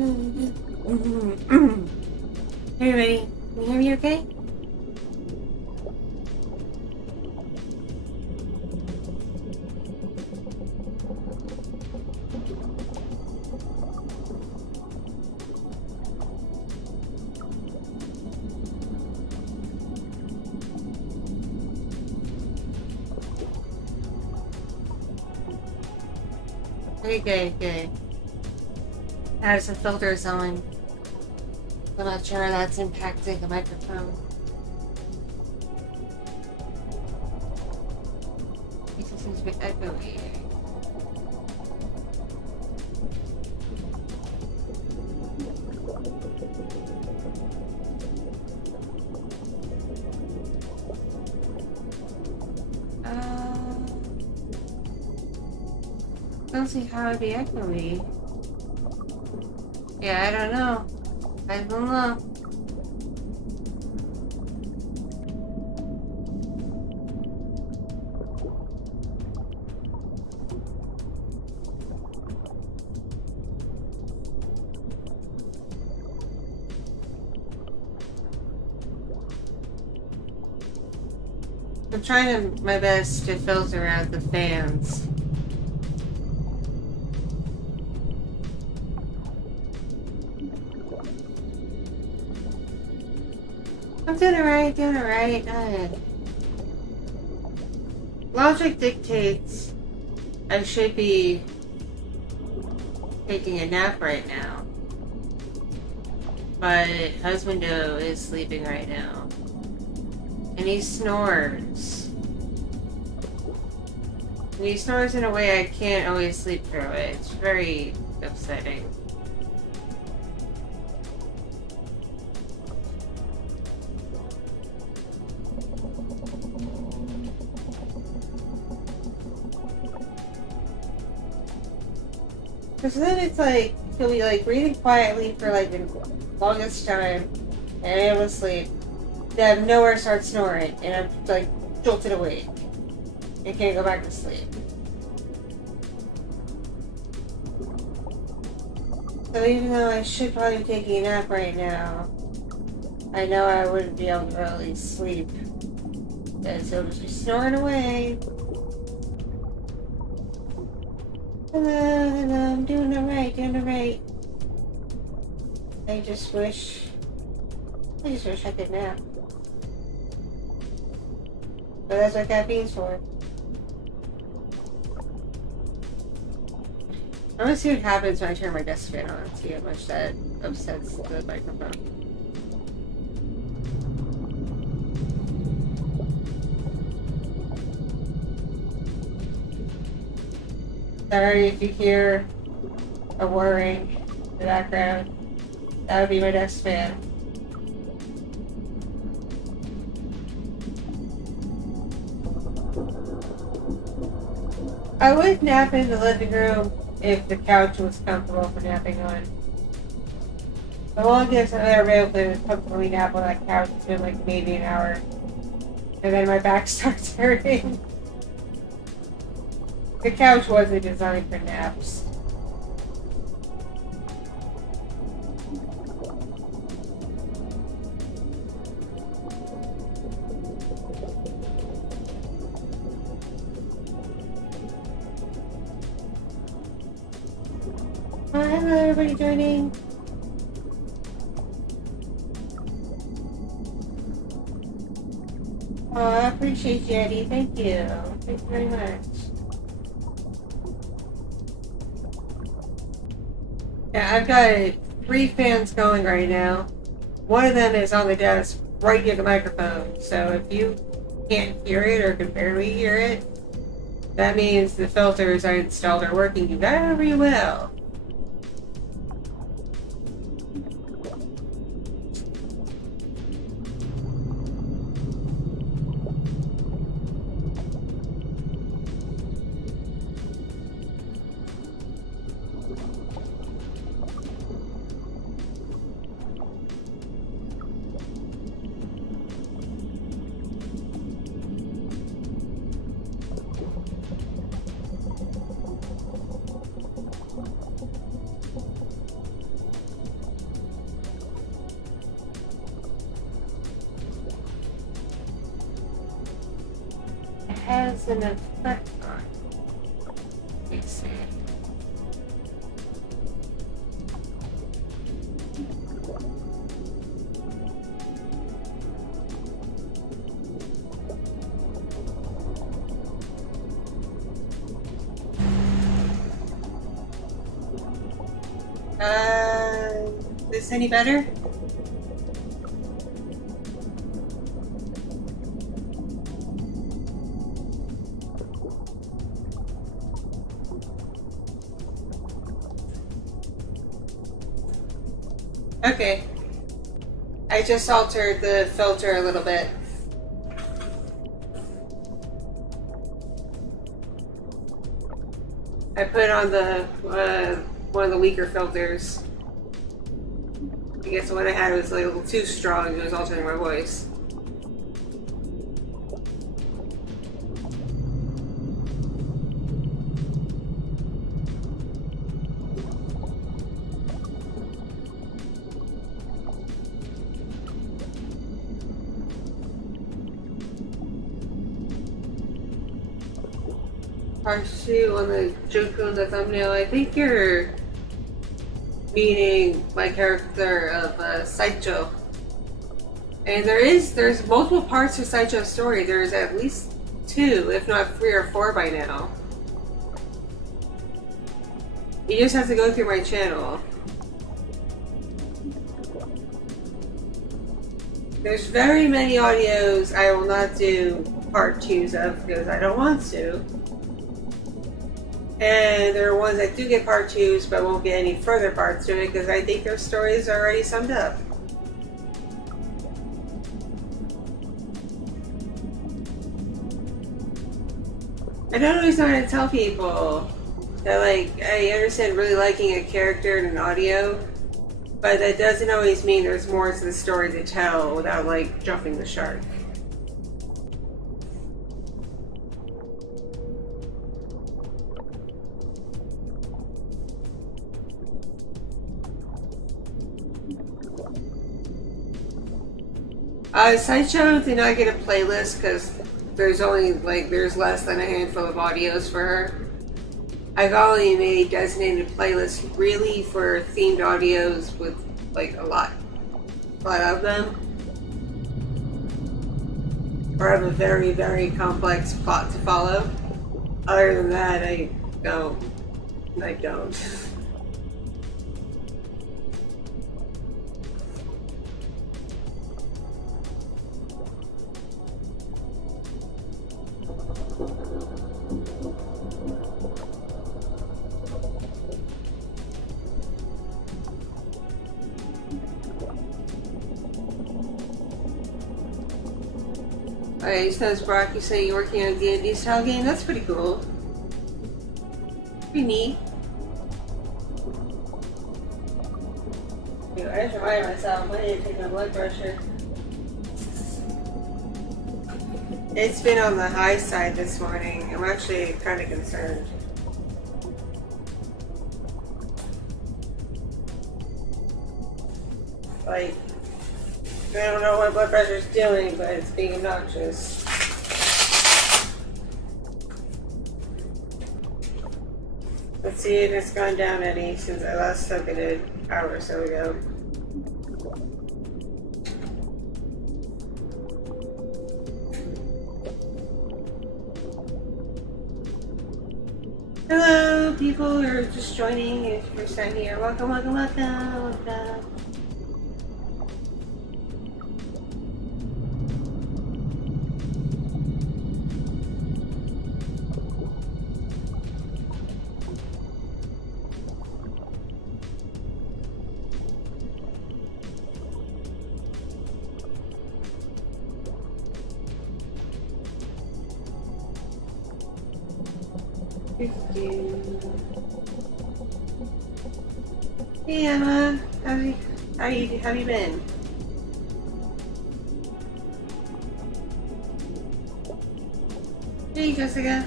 Hey, ready? Can you hear me okay? Okay, good. I have some filters on. I'm not sure that's impacting the microphone. It seems a bit echoey. I don't see how it'd be echoey. Yeah, I don't know. I don't know. I'm trying my best to filter out the fans. I'm doing alright, Logic dictates I should be taking a nap right now. But Husbando is sleeping right now. And he snores. And he snores in a way I can't always sleep through it. It's very upsetting. Because then it's like, he'll be like breathing quietly for like the longest time and able to sleep. Then nowhere starts snoring and I'm like jolted awake and can't go back to sleep. So even though I should probably be taking a nap right now, I know I wouldn't be able to really sleep. Because he'll just be snoring away. Hello, I'm doing alright. I just wish I could nap. But that's what caffeine's for. I'm gonna see what happens when I turn my desk fan on, see how much that upsets the microphone. Sorry if you hear a whirring in the background. That would be my desk fan. I would nap in the living room if the couch was comfortable for napping on. The longest I've ever been able to comfortably nap on that couch has been like maybe an hour. And then my back starts hurting. The couch wasn't designed for naps. Hello everybody joining. Oh, I appreciate you, Eddie. Thank you. Thank you very much. Yeah, I've got 3 fans going right now. One of them is on the desk right near the microphone. So if you can't hear it or can barely hear it, that means the filters I installed are working very well. an effect on? Let's see. Is this any better? Okay. I just altered the filter a little bit. I put on the one of the weaker filters. I guess the one I had was like a little too strong. It was altering my voice. Part 2 on the Joku on the thumbnail. I think you're meaning my character of Saicho. And there's multiple parts to Saicho's story. There's at least 2, if not 3 or 4 by now. You just have to go through my channel. There's very many audios I will not do part 2s of because I don't want to. And there are ones that do get part 2s but won't get any further parts to it because I think their stories are already summed up. I don't always know how to tell people that, like, I understand really liking a character in an audio, but that doesn't always mean there's more to the story to tell without, like, jumping the shark. Sideshow did not get a playlist because there's only, like, there's less than a handful of audios for her. I've only made designated playlists really for themed audios with, like, a lot of them. Or have a very, very complex plot to follow. Other than that, I don't. I just noticed Brock, you say you're working on a D&D style game. That's pretty cool. Pretty neat. Dude, I just reminded myself, I need to take my blood pressure. It's been on the high side this morning. I'm actually kind of concerned. Like, I don't know what blood pressure's doing, but it's being obnoxious. Let's see if it's gone down any since I last took it an hour or so ago. Hello, people who are just joining. If you're first time here, welcome, welcome, welcome, welcome. Hey Emma, how you been? Hey Jessica.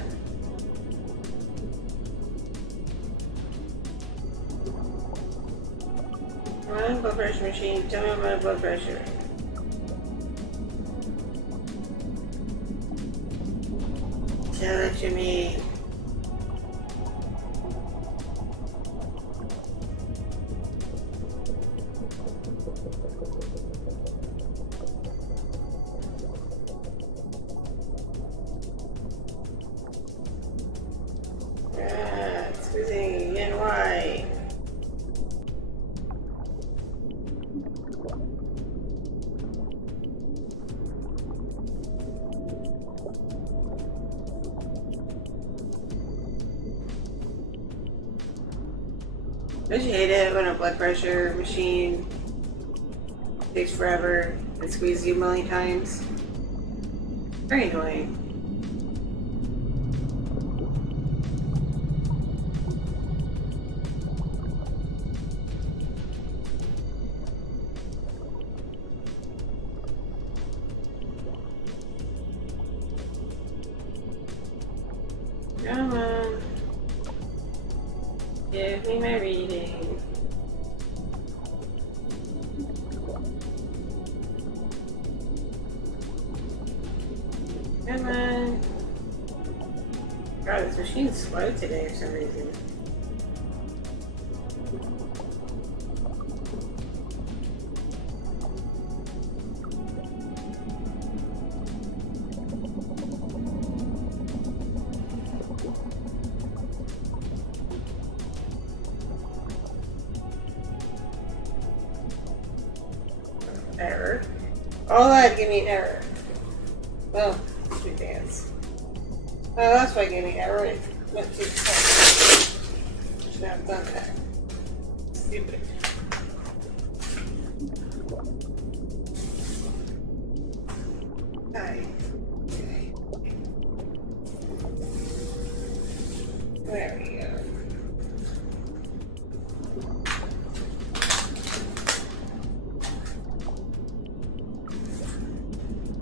I'm on blood pressure machine. Tell me about my blood pressure. Tell it to me. It's squeezing and why? Don't you hate it when a blood pressure machine takes forever and squeezes you a million times? Very annoying. Come on. Give me my reading. Come on. God, this machine's slow today for some reason. Error. All that give me an error. Well, we dance. Oh, that's why it gave me error. It went too fast. Should not have done that. Stupid. Hi. Okay. There we go.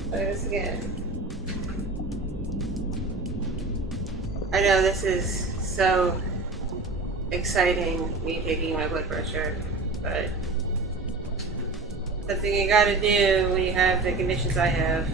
Try this again. I know this is so exciting, me taking my blood pressure, but something you gotta do when you have the conditions I have.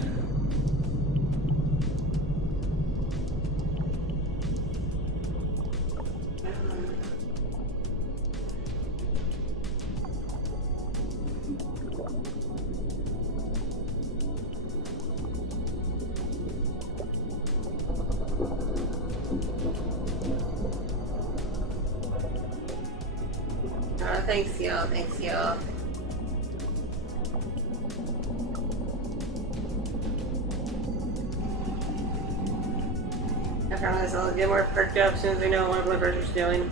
Thanks y'all, thanks y'all. I promise I'll get more perked up as soon as I know what my blood pressure's doing.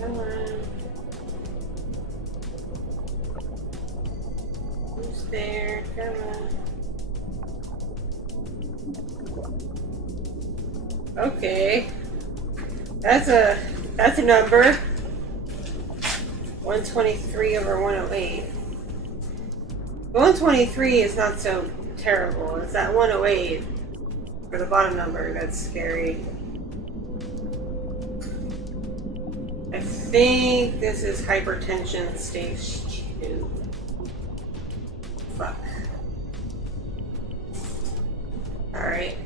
Come on. Who's there? Come on. Okay. That's a number. 123 over 108. The 123 is not so terrible. It's that 108 for the bottom number that's scary. I think this is hypertension stage 2. Fuck. Alright.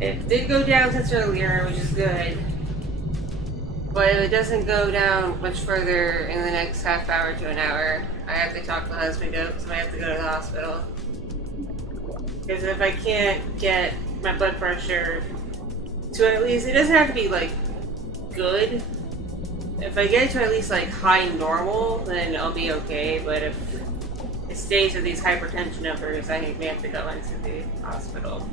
It did go down since earlier, which is good. But if it doesn't go down much further in the next half hour to an hour, I have to talk my husband up because I have to go to the hospital. Because if I can't get my blood pressure to at least, it doesn't have to be like good. If I get it to at least like high normal, then I'll be okay. But if it stays at these hypertension numbers, I may have to go into the hospital.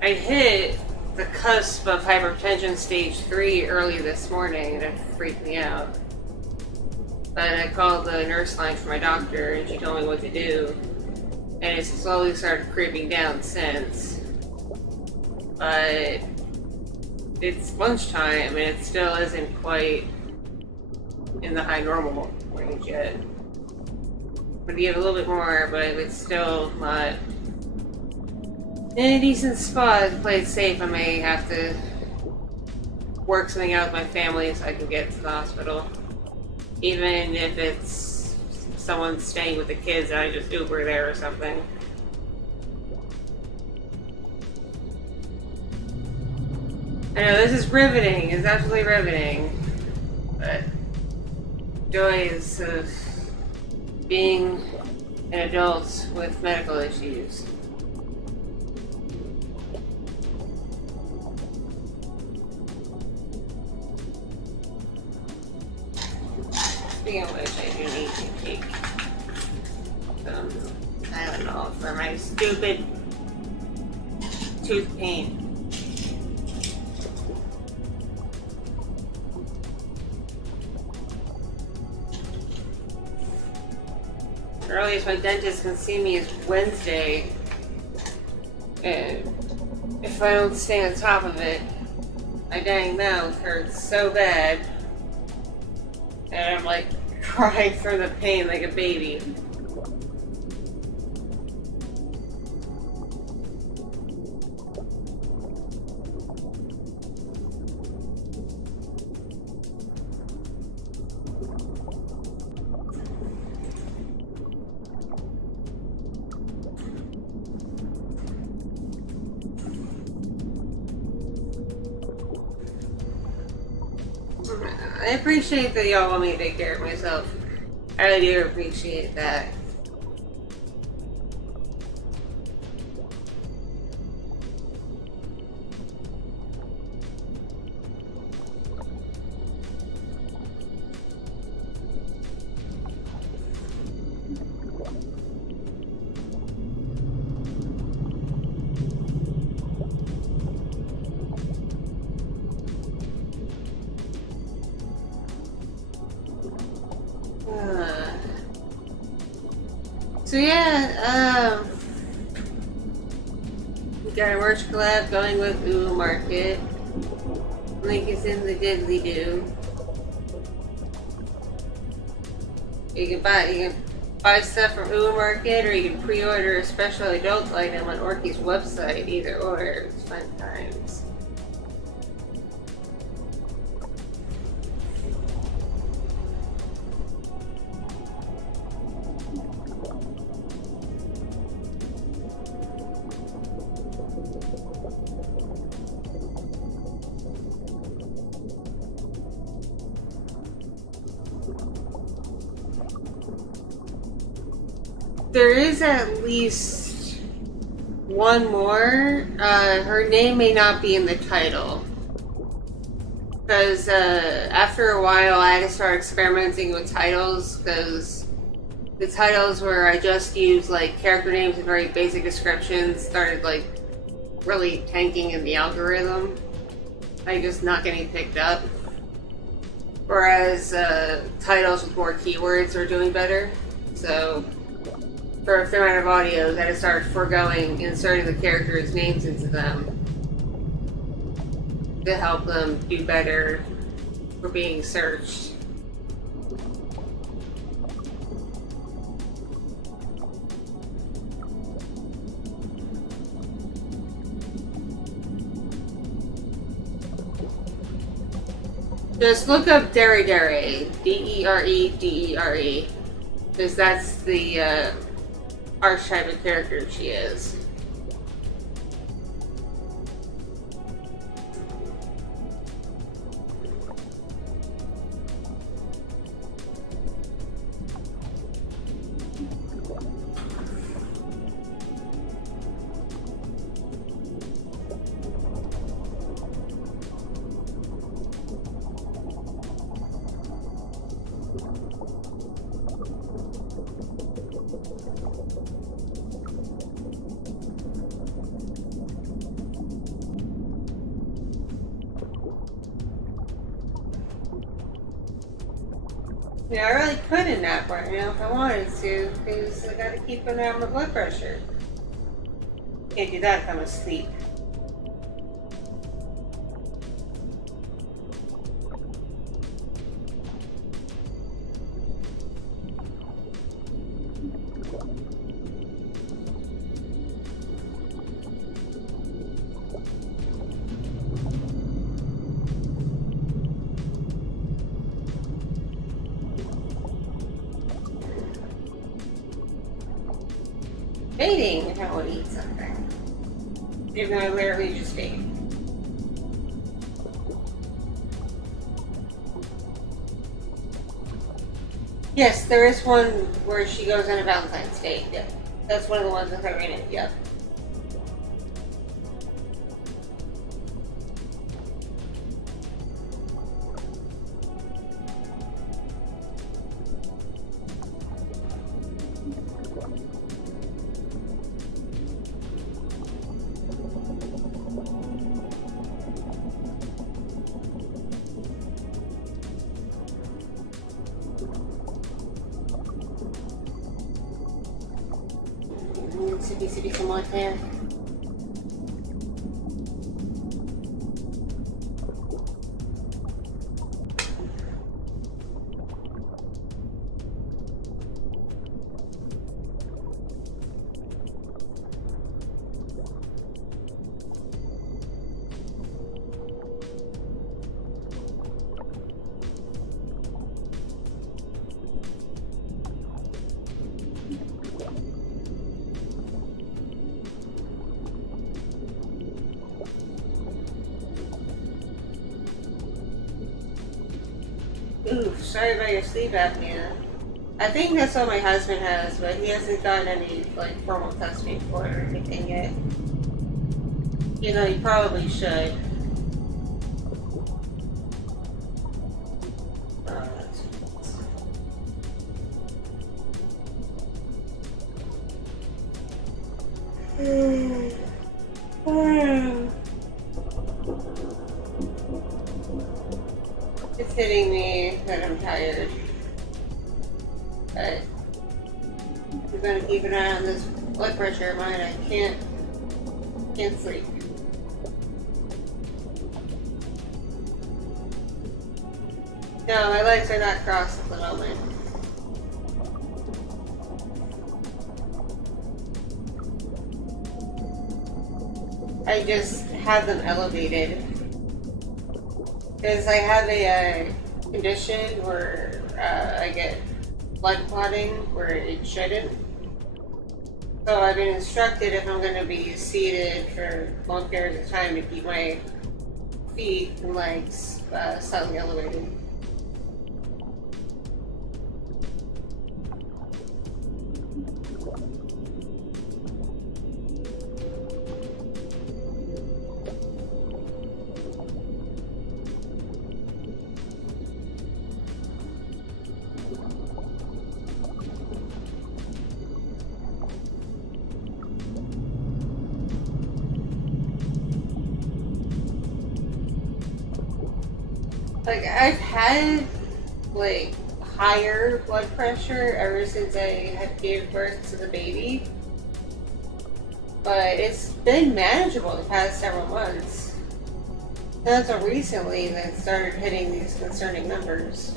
I hit the cusp of hypertension stage 3 early this morning and it freaked me out. But I called the nurse line for my doctor and she told me what to do. And it slowly started creeping down since. but it's lunchtime and it still isn't quite in the high normal range yet. But you have a little bit more, but it's still not in a decent spot to play it safe. I may have to work something out with my family so I can get to the hospital. Even if it's someone staying with the kids and I just Uber there or something. I know, this is riveting. It's absolutely riveting. But joys of being an adult with medical issues. Speaking of which, I do need to take some Tylenol for my stupid tooth pain. The earliest my dentist can see me is Wednesday, and if I don't stay on top of it, my dang mouth hurts so bad, and I'm like crying from the pain like a baby. I appreciate that y'all want me to take care of myself. I really do appreciate that. So yeah, we got a merch collab going with Ooh Market. Link is in the diddly do. You can buy stuff from Ooh Market, or you can pre-order a special adult item on Orki's website. Either or, it's fun times. There is at least one more. Her name may not be in the title. Because after a while I had to start experimenting with titles, because the titles where I just used like character names and very basic descriptions started like really tanking in the algorithm. Like just not getting picked up. Whereas titles with more keywords are doing better. So for a fair amount of audios, I had to start foregoing inserting the characters' names into them to help them do better for being searched. Just look up Dere Dere, D-E-R-E, because that's the archetype of character she is. Yeah, I really couldn't nap right now if I wanted to, because I gotta keep an eye on my blood pressure. Can't do that if I'm asleep. Debating if I want to eat something. Even though I literally just ate. Yes, there is one where she goes on a Valentine's date. Yep. That's one of the ones that I ran in. Yep. Sippy some more there. Oof, sorry about your sleep apnea. I think that's what my husband has, but he hasn't gotten any like formal testing for it or anything yet. You know, he probably should. It's hitting me that I'm tired. But I'm gonna keep an eye on this blood pressure of mine. I can't sleep. No, my legs are not crossed at the moment. I just have them elevated. Because I have a condition where I get blood clotting where it shouldn't. So I've been instructed if I'm going to be seated for long periods of time to keep my feet and legs slightly elevated. Like, I've had, like, higher blood pressure ever since I had gave birth to the baby. But it's been manageable the past several months. Not until recently that it started hitting these concerning numbers.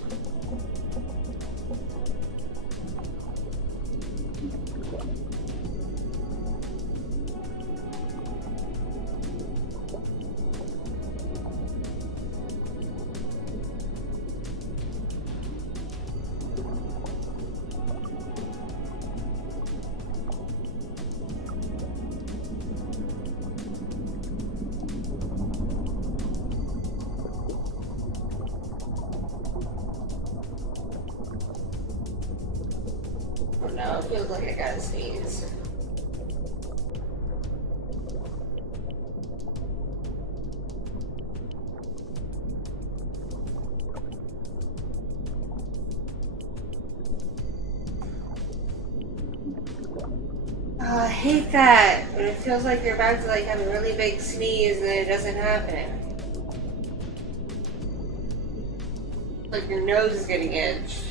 No, it feels like I gotta sneeze. Oh, I hate that when it feels like you're about to like have a really big sneeze and then it doesn't happen. Like your nose is getting itched.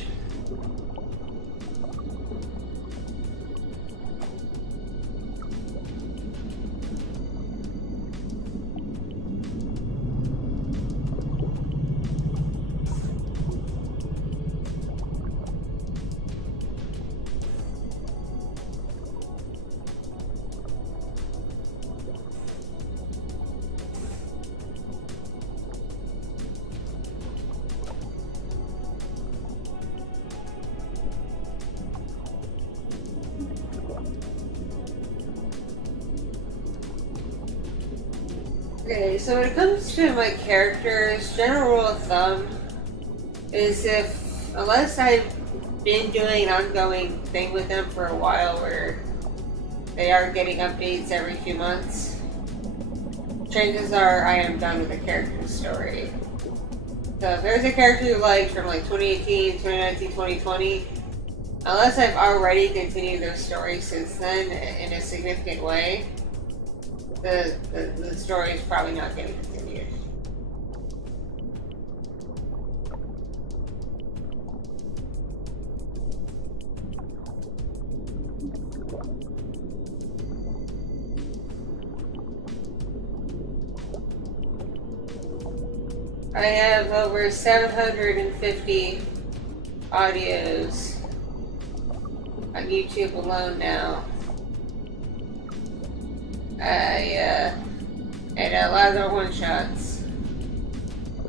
Okay, so when it comes to my characters, general rule of thumb is unless I've been doing an ongoing thing with them for a while where they are getting updates every few months, chances are I am done with the character's story. So if there's a character you like from like 2018, 2019, 2020, unless I've already continued their story since then in a significant way, the story is probably not getting continued. I have over 750 audios on YouTube alone now. And a lot of them are one-shots.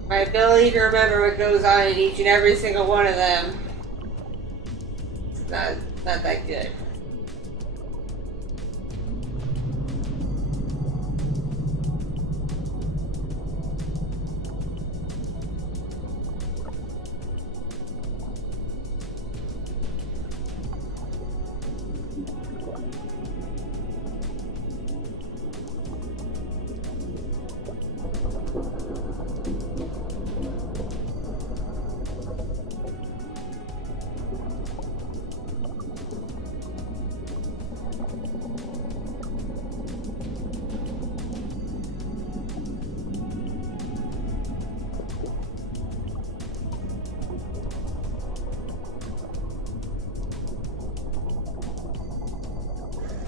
My ability to remember what goes on in each and every single one of them is not that good.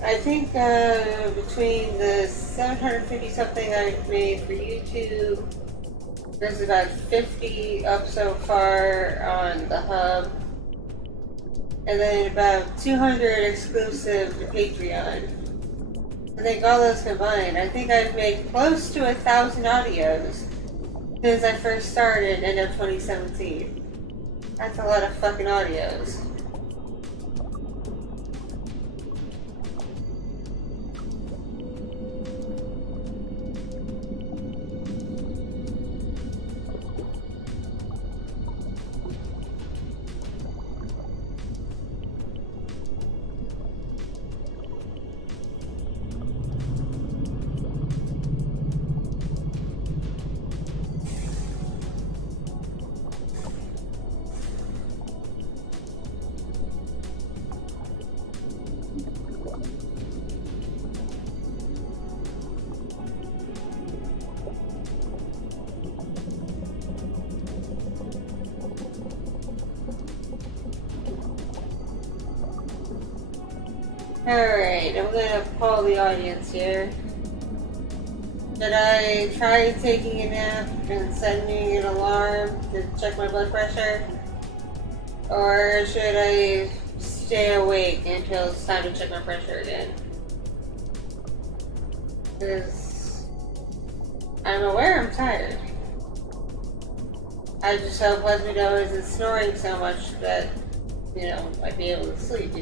I think between the 750 something I've made for YouTube, there's about 50 up so far on the hub, and then about 200 exclusive to Patreon. I think all those combined, I think I've made close to 1,000 audios since I first started end of 2017. That's a lot of fucking audios. Alright, I'm gonna poll the audience here. Should I try taking a nap and sending an alarm to check my blood pressure? Or should I stay awake until it's time to check my pressure again? Because I'm aware I'm tired. I just hope Lesbido isn't snoring so much that, I'd be able to sleep,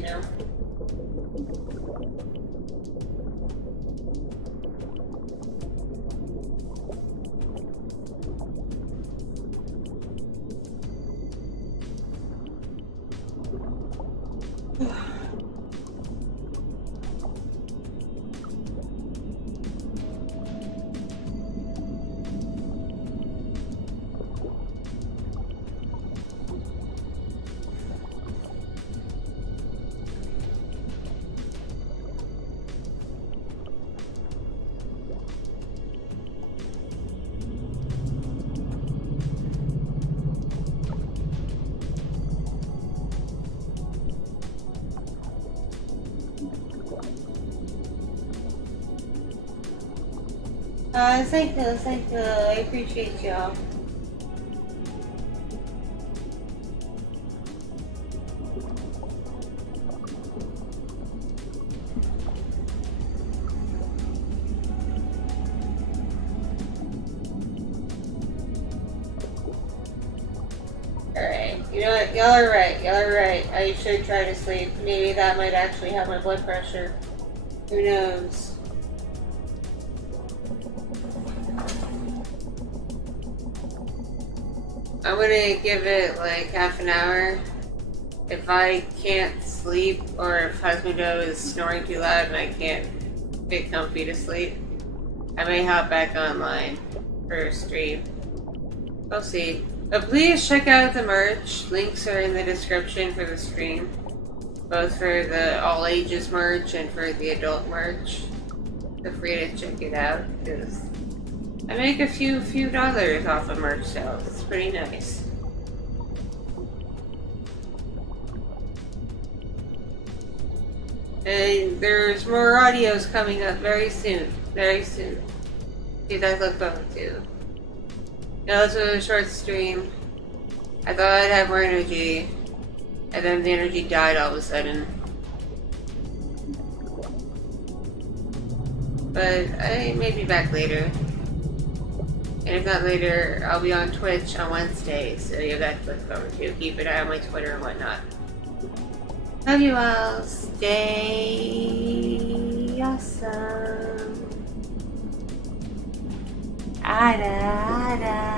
Thank you. I appreciate y'all. Alright, you know what? Y'all are right. I should try to sleep. Maybe that might actually help my blood pressure. Who knows? I'm gonna give it like half an hour. If I can't sleep or if Husbando is snoring too loud and I can't get comfy to sleep, I may hop back online for a stream. We'll see. But please check out the merch. Links are in the description for the stream. Both for the all ages merch and for the adult merch. Feel free to check it out because I make a few dollars off of merch sales. It's pretty nice. And there's more audios coming up very soon. Very soon. You guys look forward to. Now this was a short stream. I thought I'd have more energy. And then the energy died all of a sudden. But I may be back later. And if not later, I'll be on Twitch on Wednesday, so you guys look forward to. Keep an eye on my Twitter and whatnot. Love you all. Stay awesome. Ada, ada.